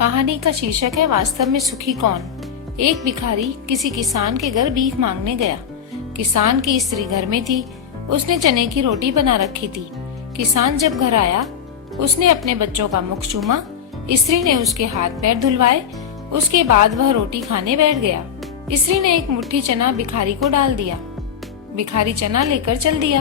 कहानी का शीर्षक है वास्तव में सुखी कौन। एक भिखारी किसी किसान के घर भीख मांगने गया। किसान की स्त्री घर में थी। उसने चने की रोटी बना रखी थी। किसान जब घर आया, उसने अपने बच्चों का मुख चूमा। स्त्री ने उसके हाथ पैर धुलवाए। उसके बाद वह रोटी खाने बैठ गया। स्त्री ने एक मुट्ठी चना भिखारी को डाल दिया। भिखारी चना लेकर चल दिया।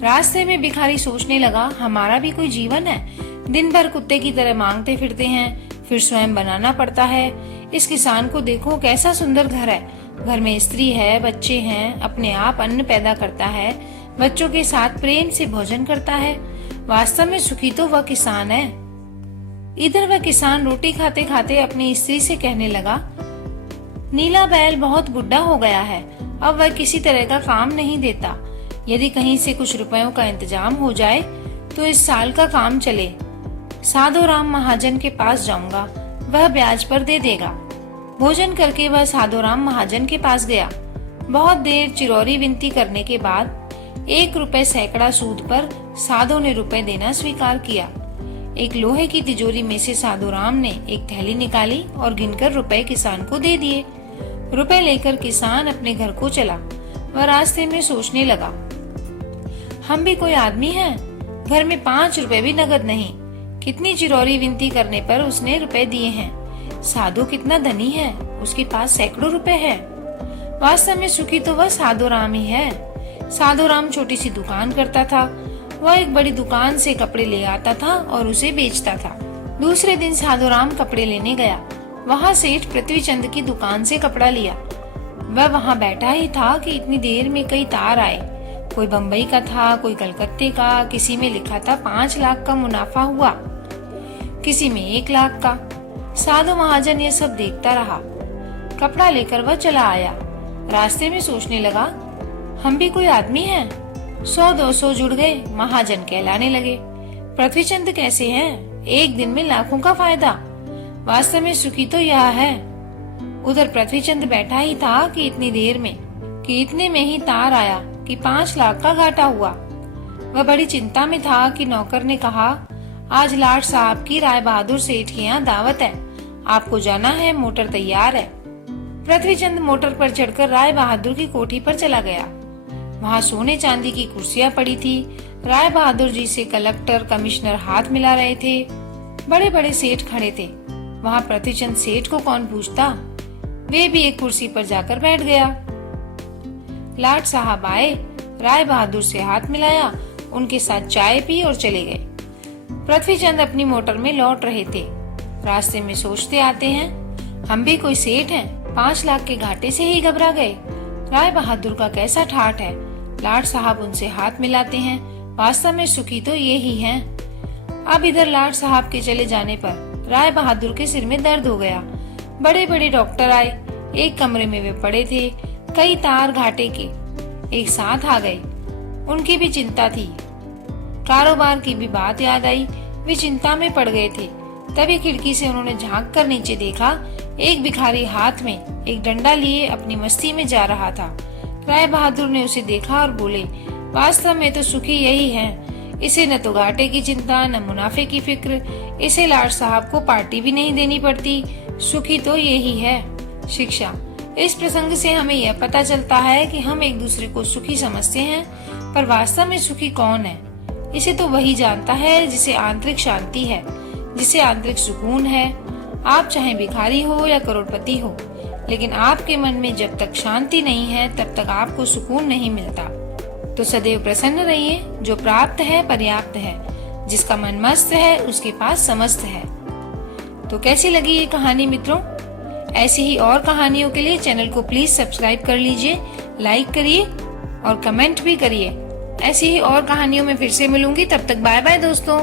रास्ते में भिखारी सोचने लगा, हमारा भी कोई जीवन है। दिन भर कुत्ते की तरह मांगते फिरते हैं, फिर स्वयं बनाना पड़ता है। इस किसान को देखो, कैसा सुंदर घर है। घर में स्त्री है, बच्चे हैं, अपने आप अन्न पैदा करता है, बच्चों के साथ प्रेम से भोजन करता है। वास्तव में सुखी तो वह किसान है। इधर वह किसान रोटी खाते खाते अपनी स्त्री से कहने लगा, नीला बैल बहुत बुढ़ा हो गया है, अब वह किसी तरह का काम नहीं देता। यदि कहीं से कुछ रुपयों का इंतजाम हो जाए तो इस साल का काम चले। साधु राम महाजन के पास जाऊंगा, वह ब्याज पर दे देगा। भोजन करके वह साधु राम महाजन के पास गया। बहुत देर चिरौरी विनती करने के बाद 1 रुपए सैकड़ा सूद पर साधु ने रुपए देना स्वीकार किया। एक लोहे की तिजोरी में से साधु राम ने एक थैली निकाली और गिनकर रुपए किसान को दे दिए। रुपए लेकर किसान अपने घर को चला। वह रास्ते में सोचने लगा, हम भी कोई आदमी हैं, घर में 5 रुपए भी नगद नहीं। कितनी चिरौरी विनती करने पर उसने रुपए दिए हैं। साधु कितना धनी है, उसके पास सैकड़ों रुपए हैं। वास्तव में सुखी तो वह साधु राम ही है। साधु राम छोटी सी दुकान करता था। वह एक बड़ी दुकान से कपड़े ले आता था और उसे बेचता था। दूसरे दिन साधु राम कपड़े लेने गया। वहाँ सेठ पृथ्वीचंद की दुकान से कपड़ा लिया। वह वहाँ बैठा ही था कि इतनी देर में कई तार आए। कोई बम्बई का था, कोई कलकत्ते का। किसी में लिखा था 5 लाख का मुनाफा हुआ, किसी में 1 लाख का। साधु महाजन ये सब देखता रहा। कपड़ा लेकर वह चला आया। रास्ते में सोचने लगा, हम भी कोई आदमी हैं। 100-200 जुड़ गए, महाजन कहलाने लगे। पृथ्वीचंद कैसे हैं, एक दिन में लाखों का फायदा। वास्तव में सुखी तो यह है। उधर पृथ्वीचंद बैठा ही था कि इतनी देर में कि इतने में ही तार आया कि 5 लाख का घाटा हुआ। वह बड़ी चिंता में था कि नौकर ने कहा, आज लाट साहब की राय बहादुर सेठ के यहाँ दावत है, आपको जाना है, मोटर तैयार है। पृथ्वीचंद मोटर पर चढ़कर राय बहादुर की कोठी पर चला गया। वहाँ सोने चांदी की कुर्सियां पड़ी थी। राय बहादुर जी से कलेक्टर, कमिश्नर हाथ मिला रहे थे। बड़े बड़े सेठ खड़े थे। वहाँ पृथ्वीचंद सेठ को कौन पूछता। वे भी एक कुर्सी पर जाकर बैठ गया। लाट साहब आए, राय बहादुर से हाथ मिलाया, उनके साथ चाय पी और चले गए। पृथ्वीचंद अपनी मोटर में लौट रहे थे। रास्ते में सोचते आते हैं, हम भी कोई सेठ हैं, 5 लाख के घाटे से ही घबरा गए। राय बहादुर का कैसा ठाठ है। लाट साहब उनसे हाथ मिलाते हैं। वास्तव में सुखी तो ये ही हैं। अब इधर लाट साहब के चले जाने पर राय बहादुर के सिर में दर्द हो गया। बड़े बड़े डॉक्टर आए। एक कमरे में वे पड़े थे। कई तार घाटे के एक साथ आ गए। उनकी भी चिंता थी। कारोबार की भी बात याद आई। वे चिंता में पड़ गए थे। तभी खिड़की से उन्होंने झांक कर नीचे देखा। एक भिखारी हाथ में एक डंडा लिए अपनी मस्ती में जा रहा था। राय बहादुर ने उसे देखा और बोले, वास्तव में तो सुखी यही है। इसे न तो घाटे की चिंता, न मुनाफे की फिक्र। इसे लाट साहब को पार्टी भी नहीं देनी पड़ती। सुखी तो यही है। शिक्षा, इस प्रसंग से हमें यह पता चलता है कि हम एक दूसरे को सुखी समझते हैं, पर वास्तव में सुखी कौन है, इसे तो वही जानता है जिसे आंतरिक शांति है, जिसे आंतरिक सुकून है। आप चाहे भिखारी हो या करोड़पति हो, लेकिन आपके मन में जब तक शांति नहीं है तब तक आपको सुकून नहीं मिलता। तो सदैव प्रसन्न रहिए। जो प्राप्त है पर्याप्त है, जिसका मन मस्त है उसके पास समस्त है। तो कैसी लगी ये कहानी मित्रों? ऐसी ही और कहानियों के लिए चैनल को प्लीज सब्सक्राइब कर लीजिए, लाइक करिए और कमेंट भी करिए। ऐसी ही और कहानियों में फिर से मिलूंगी। तब तक बाय बाय दोस्तों।